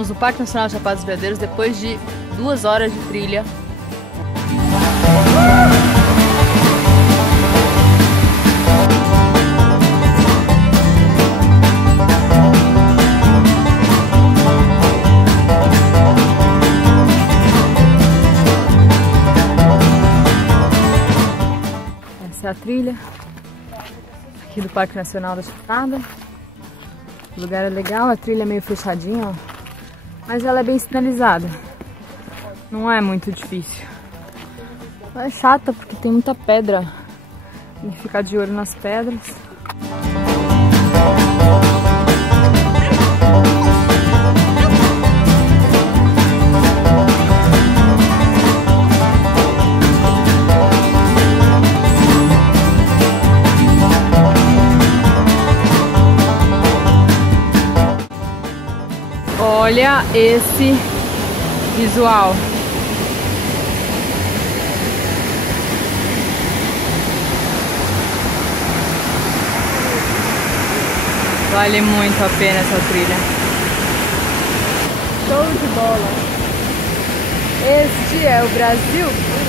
Estamos no Parque Nacional de Chapada dos Veadeiros depois de 2 horas de trilha. Essa é a trilha aqui do Parque Nacional da Chapada. O lugar é legal, a trilha é meio fechadinha, ó, mas ela é bem sinalizada. Não é muito difícil. Ela é chata porque tem muita pedra. Tem que ficar de olho nas pedras. Olha esse visual. Vale muito a pena essa trilha. Show de bola! Este é o Brasil.